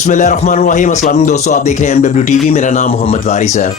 बिस्मिल्लाहिर्रहमानिर्रहीम। अस्सलाम वालेकुम दोस्तों, आप देख रहे हैं MWTV। मेरा नाम मोहम्मद वारिस है।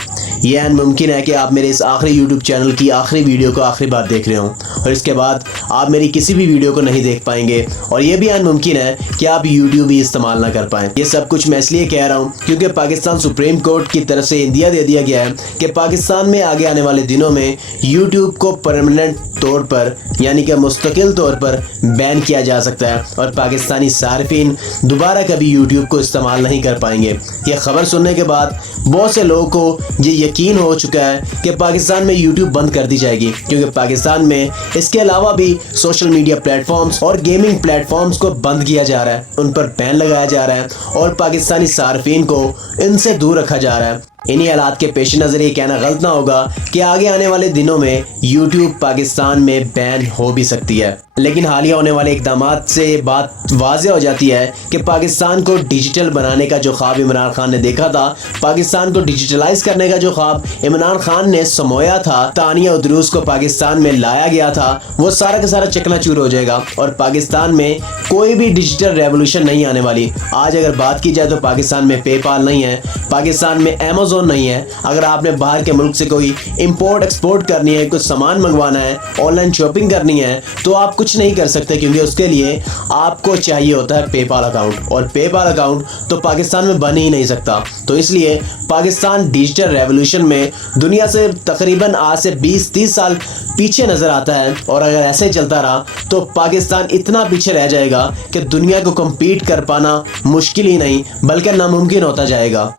यह मुमकिन है कि आप मेरे इस आखिरी YouTube चैनल की आखिरी वीडियो को आखिरी बार देख रहे हों और इसके बाद आप मेरी किसी भी वीडियो को नहीं देख पाएंगे, और ये भी मुमकिन है कि आप YouTube भी इस्तेमाल ना कर पाएँ। ये सब कुछ मैं इसलिए कह रहा हूँ क्योंकि पाकिस्तान सुप्रीम कोर्ट की तरफ से इंदिया दे दिया गया है कि पाकिस्तान में आगे आने वाले दिनों में YouTube को परमानेंट तौर पर यानी कि मुस्तकिल तौर पर बैन किया जा सकता है और पाकिस्तानी सार्फिन दोबारा कभी YouTube को इस्तेमाल नहीं कर पाएंगे। यह खबर सुनने के बाद बहुत से लोगों को ये यकीन हो चुका है कि पाकिस्तान में YouTube बंद कर दी जाएगी, क्योंकि पाकिस्तान में इसके अलावा भी सोशल मीडिया प्लेटफॉर्म्स और गेमिंग प्लेटफॉर्म्स को बंद किया जा रहा है, उन पर बैन लगाया जा रहा है और पाकिस्तानी सार्फिन को इनसे दूर रखा जा रहा है। इन्हीं हालात के पेश नज़र ये कहना गलत ना होगा कि आगे आने वाले दिनों में YouTube पाकिस्तान में बैन हो भी सकती है, लेकिन हालिया होने वाले इक़दामात से बात वाज़ेह हो जाती है कि पाकिस्तान को डिजिटल बनाने का जो ख्वाब इमरान खान ने देखा था, पाकिस्तान को डिजिटलाइज करने का जो ख्वाब इमरान खान ने समोया था, तानिया उद्रूस को पाकिस्तान में लाया गया था, वो सारा का सारा चकनाचूर हो जाएगा और पाकिस्तान में कोई भी डिजिटल रेवोल्यूशन नहीं आने वाली। आज अगर बात की जाए तो पाकिस्तान में पेपाल नहीं है, पाकिस्तान में Amazon नहीं है। अगर आपने बाहर के मुल्क से कोई इंपोर्ट एक्सपोर्ट करनी है, कुछ सामान मंगवाना है, ऑनलाइन शॉपिंग करनी है, तो आप कुछ नहीं कर सकते, क्योंकि उसके लिए आपको चाहिए होता है पेपाल अकाउंट, और पेपाल अकाउंट तो पाकिस्तान में बन ही नहीं सकता। तो इसलिए पाकिस्तान डिजिटल रेवोल्यूशन में दुनिया से तकरीबन आज से 20-30 साल पीछे नज़र आता है, और अगर ऐसे चलता रहा तो पाकिस्तान इतना पीछे रह जाएगा कि दुनिया को कम्पीट कर पाना मुश्किल ही नहीं बल्कि नामुमकिन होता जाएगा।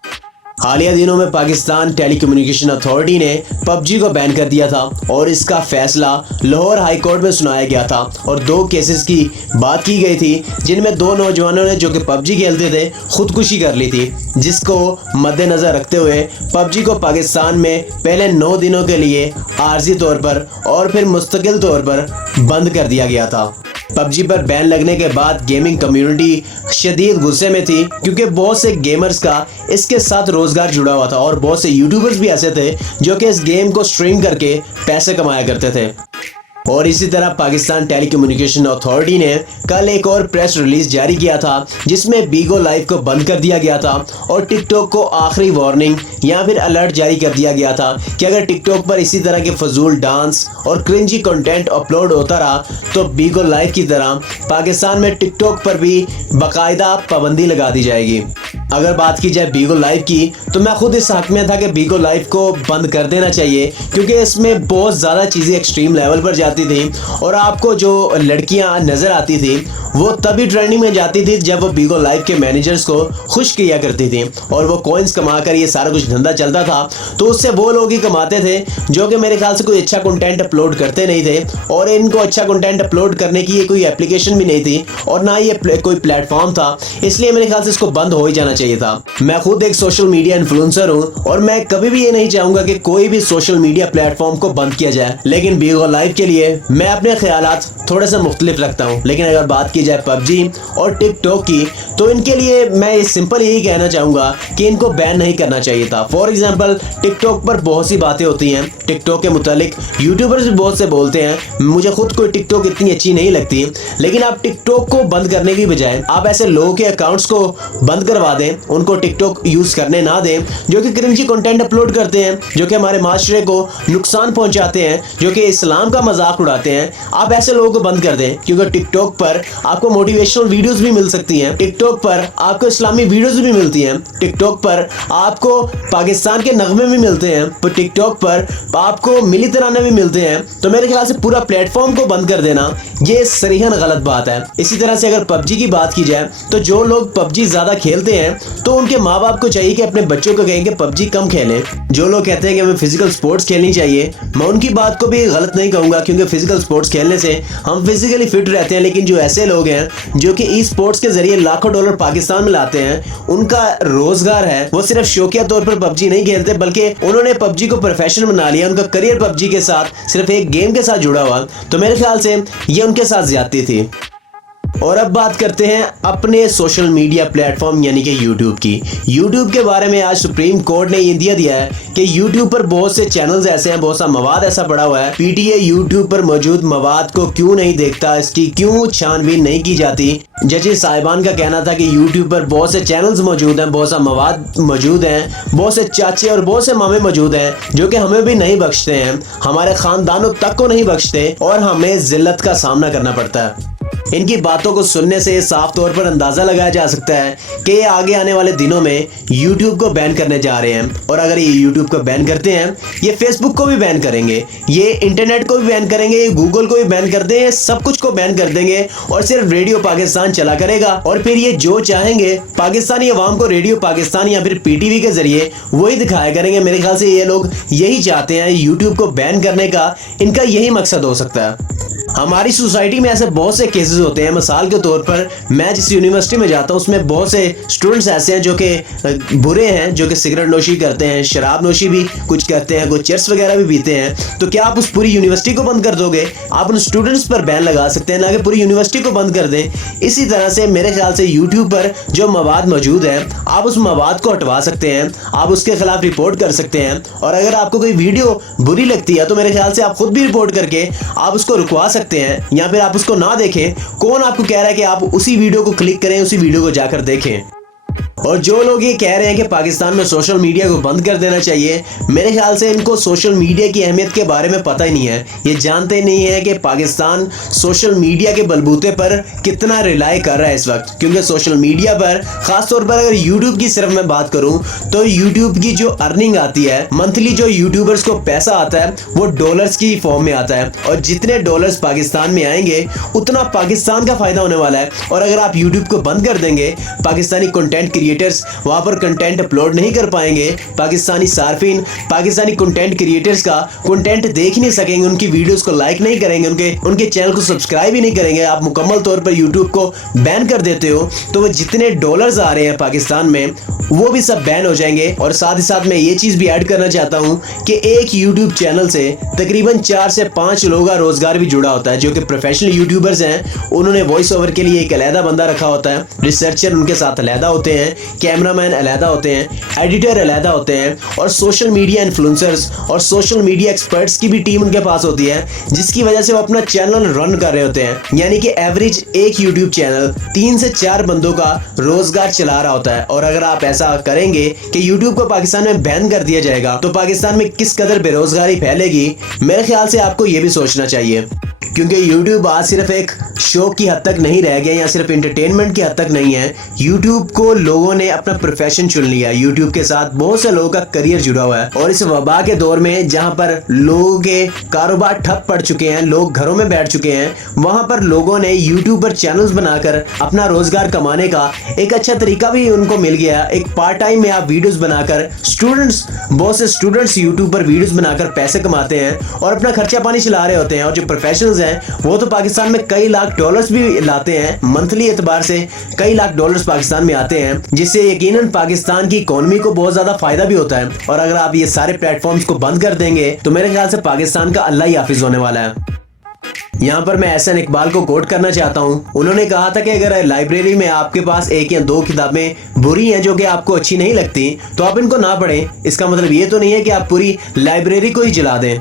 हालिया दिनों में पाकिस्तान टेली कम्युनिकेशन अथॉरिटी ने PUBG को बैन कर दिया था और इसका फैसला लाहौर हाई कोर्ट में सुनाया गया था और 2 केसेस की बात की गई थी, जिनमें 2 नौजवानों ने जो कि PUBG खेलते थे खुदकुशी कर ली थी, जिसको मद्देनज़र रखते हुए PUBG को पाकिस्तान में पहले 9 दिनों के लिए आर्जी तौर पर और फिर मुस्तकिल तौर पर बंद कर दिया गया था। PUBG पर बैन लगने के बाद गेमिंग कम्युनिटी शदीद गुस्से में थी, क्योंकि बहुत से गेमर्स का इसके साथ रोज़गार जुड़ा हुआ था और बहुत से यूट्यूबर्स भी ऐसे थे जो कि इस गेम को स्ट्रीम करके पैसे कमाया करते थे। और इसी तरह पाकिस्तान टेली कम्युनिकेशन अथॉरिटी ने कल एक और प्रेस रिलीज जारी किया था, जिसमें बीगो लाइव को बंद कर दिया गया था और टिकटॉक को आखिरी वार्निंग या फिर अलर्ट जारी कर दिया गया था कि अगर टिकटॉक पर इसी तरह के फजूल डांस और क्रिंजी कंटेंट अपलोड होता रहा तो बीगो लाइव की तरह पाकिस्तान में टिकटॉक पर भी बाकायदा पाबंदी लगा दी जाएगी। अगर बात की जाए बीगो लाइव की, तो मैं खुद इस हक में था कि बीगो लाइव को बंद कर देना चाहिए, क्योंकि इसमें बहुत ज़्यादा चीज़ें एक्सट्रीम लेवल पर जाती थी और आपको जो लड़कियां नज़र आती थी वो तभी ट्रेंडिंग में जाती थी जब वो बीगो लाइव के मैनेजर्स को खुश किया करती थी, और वो कॉइन्स कमा कर ये सारा कुछ धंधा चलता था। तो उससे वो लोग ही कमाते थे जो कि मेरे ख्याल से कोई अच्छा कंटेंट अपलोड करते नहीं थे, और इनको अच्छा कंटेंट अपलोड करने की ये कोई एप्लीकेशन भी नहीं थी और ना ये कोई प्लेटफॉर्म था, इसलिए मेरे ख्याल से इसको बंद हो ही जाना चाहिए था। मैं खुद एक सोशल मीडिया इन्फ्लुएंसर हूँ और मैं कभी भी ये नहीं चाहूँगा कि कोई भी सोशल मीडिया प्लेटफॉर्म को बंद किया जाए, लेकिन बीगो लाइव के लिए मैं अपने ख्यालात थोड़े से मुख्तलिफ रखता हूँ। लेकिन अगर बात की जाए PUBG और टिकटॉक की, तो इनके लिए मैं सिंपल यही कहना चाहूँगा कि इनको बैन नहीं करना चाहिए था। फॉर एग्जांपल टिकटॉक पर बहुत सी बातें होती हैं, टिकटॉक के मुतालिक यूट्यूबर्स भी बहुत से बोलते हैं, मुझे खुद कोई टिकटॉक इतनी अच्छी नहीं लगती, लेकिन आप टिकटॉक को बंद करने की बजाय आप ऐसे लोगों के अकाउंट्स को बंद करवा दें, उनको टिकटॉक यूज़ करने ना दें जो कि क्रिंजी कंटेंट अपलोड करते हैं, जो कि हमारे माशरे को नुकसान पहुँचाते हैं, जो कि इस्लाम का मजाक उड़ाते हैं। आप ऐसे लोगों को बंद कर दें, क्योंकि टिकटॉक पर आपको मोटिवेशनल वीडियोस भी मिल सकती हैं, टिकटॉक पर आपको इस्लामी वीडियोस भी मिलती हैं, टिकटॉक पर आपको पाकिस्तान के नगमे भी मिलते हैं, पर टिकटॉक पर आपको मिली तराने भी मिलते हैं। तो मेरे ख्याल से पूरा प्लेटफॉर्म को बंद कर देना ये सरीहन गलत बात है। इसी तरह से अगर PUBG की बात की जाए, तो जो लोग PUBG ज़्यादा खेलते हैं तो उनके माँ बाप को चाहिए कि अपने बच्चों को कहें कि PUBG कम खेलें। जो लोग कहते हैं कि हमें फिजिकल स्पोर्ट्स खेलनी चाहिए, मैं उनकी बात को भी गलत नहीं कहूँगा, क्योंकि फिजिकल स्पोर्ट्स खेलने से हम फिजिकली फिट रहते हैं, लेकिन जो ऐसे लोग हैं जो कि ई स्पोर्ट्स के जरिए लाखों डॉलर पाकिस्तान में लाते हैं, उनका रोजगार है, वो सिर्फ शौकिया तौर पर PUBG नहीं खेलते बल्कि उन्होंने PUBG को प्रोफेशन बना लिया, उनका करियर PUBG के साथ सिर्फ एक गेम के साथ जुड़ा हुआ। तो मेरे ख्याल से ये उनके साथ ज्यादती थी। اور اب بات کرتے ہیں اپنے سوشل میڈیا پلیٹ فارم یعنی کہ یوٹیوب کی. یوٹیوب کے بارے میں آج سپریم کورٹ نے یہ دیا ہے کہ یوٹیوب پر بہت سے چینلز ایسے ہیں, بہت سا مواد ایسا پڑا ہوا ہے, پی ٹی اے یوٹیوب پر موجود مواد کو کیوں نہیں دیکھتا, اس کی کیوں چھان بین نہیں کی جاتی. ججز صاحبان کا کہنا تھا کہ یوٹیوب پر بہت سے چینلز موجود ہیں, بہت سا مواد موجود ہیں, بہت سے چاچے اور بہت سے مامے موجود ہیں جو کہ ہمیں بھی نہیں بخشتے ہیں, ہمارے خاندانوں تک کو نہیں بخشتے اور ہمیں ذلت کا سامنا کرنا پڑتا ہے. ان کی باتوں کو سننے سے صاف طور پر اندازہ لگایا جا سکتا ہے کہ یہ آگے آنے والے دنوں میں یوٹیوب کو بین کرنے جا رہے ہیں, اور اگر یہ یوٹیوب کو بین کرتے ہیں یہ فیس بک کو بھی بین کریں گے, یہ انٹرنیٹ کو بھی بین کریں گے, یہ گوگل کو بھی بین کر دیں گے, سب کچھ کو بین کر دیں گے اور صرف ریڈیو پاکستان چلا کرے گا. اور پھر یہ جو چاہیں گے پاکستانی عوام کو ریڈیو پاکستان یا پھر پی ٹی وی کے ذریعے وہی دکھایا کریں گے. میرے خیال سے یہ لوگ یہی چاہتے ہیں, یوٹیوب کو بین کرنے کا ان کا یہی مقصد ہو سکتا ہے. ہماری سوسائٹی میں ایسے بہت سے کیسز ہوتے ہیں, مثال کے طور پر میں جس یونیورسٹی میں جاتا ہوں اس میں بہت سے اسٹوڈنٹس ایسے ہیں جو کہ برے ہیں, جو کہ سگریٹ نوشی کرتے ہیں, شراب نوشی بھی کچھ کرتے ہیں, کچھ چرس وغیرہ بھی پیتے ہیں. تو کیا آپ اس پوری یونیورسٹی کو بند کر دو گے؟ آپ ان اسٹوڈنٹس پر بین لگا سکتے ہیں, نہ کہ پوری یونیورسٹی کو بند کر دیں. اسی طرح سے میرے خیال سے یوٹیوب پر جو مواد موجود ہے آپ اس مواد کو ہٹوا سکتے ہیں, آپ اس کے خلاف رپورٹ کر سکتے ہیں, اور اگر آپ کو کوئی ویڈیو بری لگتی ہے تو میرے خیال سے آپ خود بھی رپورٹ کر کے آپ اس کو رکوا سکتے ہیں, یا پھر آپ اس کو نہ دیکھیں. کون آپ کو کہہ رہا ہے کہ آپ اسی ویڈیو کو کلک کریں, اسی ویڈیو کو جا کر دیکھیں. اور جو لوگ یہ کہہ رہے ہیں کہ پاکستان میں سوشل میڈیا کو بند کر دینا چاہیے, میرے خیال سے ان کو سوشل میڈیا کی اہمیت کے بارے میں پتہ ہی نہیں ہے. یہ جانتے نہیں ہیں کہ پاکستان سوشل میڈیا کے بلبوتے پر کتنا ریلائی کر رہا ہے اس وقت, کیونکہ سوشل میڈیا پر خاص طور پر اگر یوٹیوب کی صرف میں بات کروں تو یوٹیوب کی جو ارننگ آتی ہے منتھلی, جو یوٹیوبرز کو پیسہ آتا ہے وہ ڈالرز کی فارم میں آتا ہے, اور جتنے ڈالرز پاکستان میں آئیں گے اتنا پاکستان کا فائدہ ہونے والا ہے. اور اگر آپ یوٹیوب کو بند کر دیں گے, پاکستانی کنٹینٹ کریٹرز وہاں پر کنٹینٹ اپلوڈ نہیں کر پائیں گے, پاکستانی صارفین پاکستانی کنٹینٹ کریٹرز کا کنٹینٹ دیکھ نہیں سکیں گے, ان کی ویڈیوز کو لائک نہیں کریں گے, ان کے چینل کو سبسکرائب ہی نہیں کریں گے. آپ مکمل طور پر یوٹیوب کو بین کر دیتے ہو تو وہ جتنے ڈالرز آ رہے ہیں پاکستان میں وہ بھی سب بین ہو جائیں گے. اور ساتھ ہی ساتھ میں یہ چیز بھی ایڈ کرنا چاہتا ہوں کہ ایک یوٹیوب چینل سے تقریباً 4 سے 5 لوگوں کا روزگار بھی جڑا ہوتا ہے جو کہ پروفیشنل یوٹیوبرز ہیں. انہوں نے وائس اوور کے لیے ایک علیحدہ بندہ رکھا ہوتا ہے, ریسرچر ان کے ساتھ علیحدہ ہوتے ہیں, کیمرہ مین علیحدہ ہوتے ہیں, ایڈیٹر علیحدہ ہوتے ہیں, اور سوشل میڈیا انفلوئنسرز اور سوشل میڈیا ایکسپرٹس کی بھی ٹیم ان کے پاس ہوتی ہے, جس کی وجہ سے وہ اپنا چینل رن کر رہے ہوتے ہیں. یعنی کہ ایوریج ایک یوٹیوب چینل 3 سے 4 بندوں کا روزگار چلا رہا ہوتا ہے. اور اگر آپ ایسا کریں گے کہ یوٹیوب کو پاکستان میں بین کر دیا جائے گا تو پاکستان میں کس قدر بے روزگاری پھیلے گی, میرے خیال سے آپ کو یہ بھی سوچنا چاہیے. کیونکہ یوٹیوب آج صرف ایک شوق کی حد تک نہیں رہ گیا یا صرف انٹرٹینمنٹ کی حد تک نہیں ہے. یوٹیوب کو لوگوں نے اپنا پروفیشن چن لیا ہے, یوٹیوب کے ساتھ بہت سے لوگوں کا کریئر جڑا ہوا ہے. اور اس وبا کے دور میں جہاں پر لوگوں کے کاروبار ٹھپ پڑ چکے ہیں, لوگ گھروں میں بیٹھ چکے ہیں, وہاں پر لوگوں نے یوٹیوب پر چینلز بنا کر اپنا روزگار کمانے کا ایک اچھا طریقہ بھی ان کو مل گیا. ایک پارٹ ٹائم میں آپ ویڈیوز بنا کر بہت سے اسٹوڈنٹس یوٹیوب پر ویڈیوز بنا کر پیسے کماتے ہیں اور اپنا خرچہ پانی چلا رہے ہوتے ہیں. اور جو پروفیشنلز ہیں وہ تو پاکستان میں کئی لاکھ ڈالرز بھی لاتے ہیں, منتھلی اعتبار سے کئی لاکھ ڈالرز پاکستان میں آتے ہیں, جس سے یقیناً پاکستان کی اکانومی کو بہت زیادہ فائدہ بھی ہوتا ہے. اور اگر آپ یہ سارے پلیٹ فارمز کو بند کر دیں گے تو میرے خیال سے پاکستان کا اللہ ہی حافظ ہونے والا ہے. یہاں پر میں احسن اقبال کو کوٹ کرنا چاہتا ہوں. انہوں نے کہا تھا کہ اگر لائبریری میں آپ کے پاس 1 یا 2 کتابیں بری ہیں جو کہ آپ کو اچھی نہیں لگتی تو آپ ان کو نہ پڑھیں. اس کا مطلب یہ تو نہیں ہے کہ آپ پوری لائبریری کو ہی جلا دیں.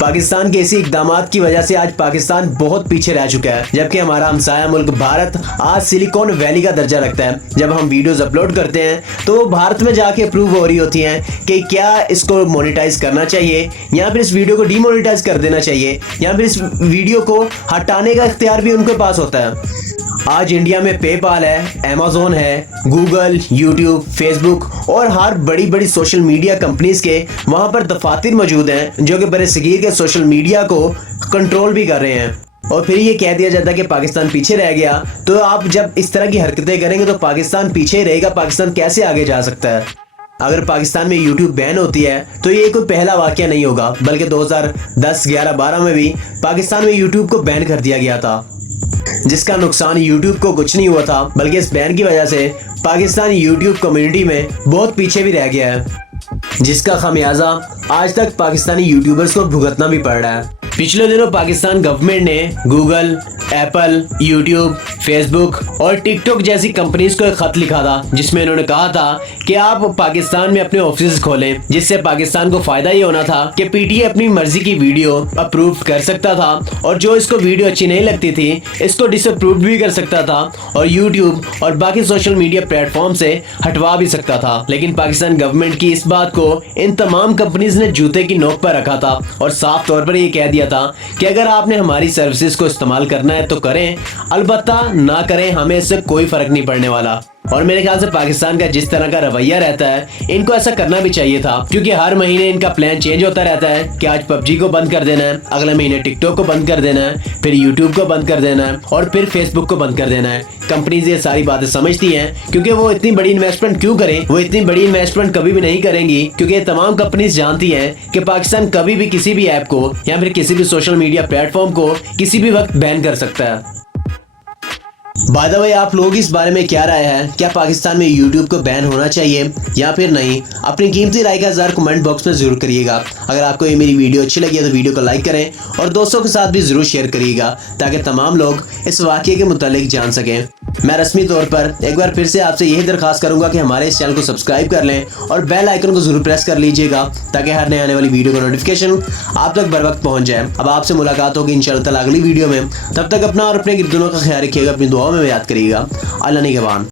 پاکستان کے ایسی اقدامات کی وجہ سے آج پاکستان بہت پیچھے رہ چکا ہے, جبکہ ہمارا ہمسایہ ملک بھارت آج سلیکون ویلی کا درجہ رکھتا ہے. جب ہم ویڈیوز اپلوڈ کرتے ہیں تو وہ بھارت میں جا کے اپروو ہو رہی ہوتی ہیں کہ کیا اس کو مونیٹائز کرنا چاہیے یا پھر اس ویڈیو کو ڈی مونیٹائز کر دینا چاہیے, یا پھر اس ویڈیو کو ہٹانے کا اختیار بھی ان کے پاس ہوتا ہے. آج انڈیا میں پے پال ہے, ایمیزون ہے, گوگل, یوٹیوب, فیس بک اور ہر بڑی بڑی سوشل میڈیا کمپنیز کے وہاں پر دفاتر موجود ہیں جو کہ برِ صغیر کے سوشل میڈیا کو کنٹرول بھی کر رہے ہیں. اور پھر یہ کہہ دیا جاتا ہے کہ پاکستان پیچھے رہ گیا. تو آپ جب اس طرح کی حرکتیں کریں گے تو پاکستان پیچھے ہی رہے گا. پاکستان کیسے آگے جا سکتا ہے؟ اگر پاکستان میں یوٹیوب بین ہوتی ہے تو یہ کوئی پہلا واقعہ نہیں ہوگا, بلکہ 2010, 11, 12 میں بھی پاکستان میں یوٹیوب کو بین کر دیا گیا تھا, جس کا نقصان یوٹیوب کو کچھ نہیں ہوا تھا, بلکہ اس بین کی وجہ سے پاکستان یوٹیوب کمیونٹی میں بہت پیچھے بھی رہ گیا ہے, جس کا خمیازہ آج تک پاکستانی یوٹیوبرز کو بھگتنا بھی پڑ رہا ہے. پچھلے دنوں پاکستان گورنمنٹ نے گوگل, एप्पल, यूट्यूब, फेसबुक और टिकटॉक जैसी कंपनीज को एक खत लिखा था जिसमें इन्होंने कहा था कि आप पाकिस्तान में अपने ऑफिस खोलें, जिससे पाकिस्तान को फायदा ये होना था कि पीटीए अपनी मर्जी की वीडियो अप्रूव कर सकता था और जो इसको वीडियो अच्छी नहीं लगती थी इसको डिसअप्रूव भी कर सकता था और यूट्यूब और बाकी सोशल मीडिया प्लेटफॉर्म से हटवा भी सकता था। लेकिन पाकिस्तान गवर्नमेंट की इस बात को इन तमाम कंपनीज ने जूते की नोक पर रखा था और साफ तौर पर ये कह दिया था कि अगर आपने हमारी सर्विसेज को इस्तेमाल करना है तो करें, अलबत्ता ना करें, हमें इससे कोई फर्क नहीं पड़ने वाला। और मेरे ख्याल से पाकिस्तान का जिस तरह का रवैया रहता है इनको ऐसा करना भी चाहिए था, क्योंकि हर महीने इनका प्लान चेंज होता रहता है कि आज पबजी को बंद कर देना है, अगले महीने टिकटॉक को बंद कर देना है, फिर यूट्यूब को बंद कर देना है और फिर फेसबुक को बंद कर देना है। कंपनीज ये सारी बातें समझती हैं क्योंकि वो इतनी बड़ी इन्वेस्टमेंट क्यों करें, वो इतनी बड़ी इन्वेस्टमेंट कभी भी नहीं करेंगी क्योंकि ये तमाम कंपनीज जानती हैं कि पाकिस्तान कभी भी किसी भी ऐप को या फिर किसी भी सोशल मीडिया प्लेटफॉर्म को किसी भी वक्त बैन कर सकता है। बाय द वे, आप लोग इस बारे में क्या राय है? क्या पाकिस्तान में यूट्यूब को बैन होना चाहिए या फिर नहीं? अपनी कीमती राय का इज़हार कमेंट बॉक्स में जरूर करिएगा। अगर आपको ये मेरी वीडियो अच्छी लगी है तो वीडियो को लाइक करें और दोस्तों के साथ भी जरूर शेयर करिएगा ताकि तमाम लोग इस वाक़ये के मुतालिक जान सकें। मैं रस्मी तौर पर एक बार फिर से आपसे यही दरख्वास्त करूंगा कि हमारे इस चैनल को सब्सक्राइब कर लें और बेल आइकन को जरूर प्रेस कर लीजिएगा ताकि हर नए आने वाली वीडियो का नोटिफिकेशन आप तक बर वक्त पहुंच जाए। अब आपसे मुलाकात होगी इंशाअल्लाह ताला अगली वीडियो में। तब तक अपना और अपने गिरदुनों का ख्याल रखिएगा, अपनी दुआओं में याद करिएगा। अल्लाह निगहबान।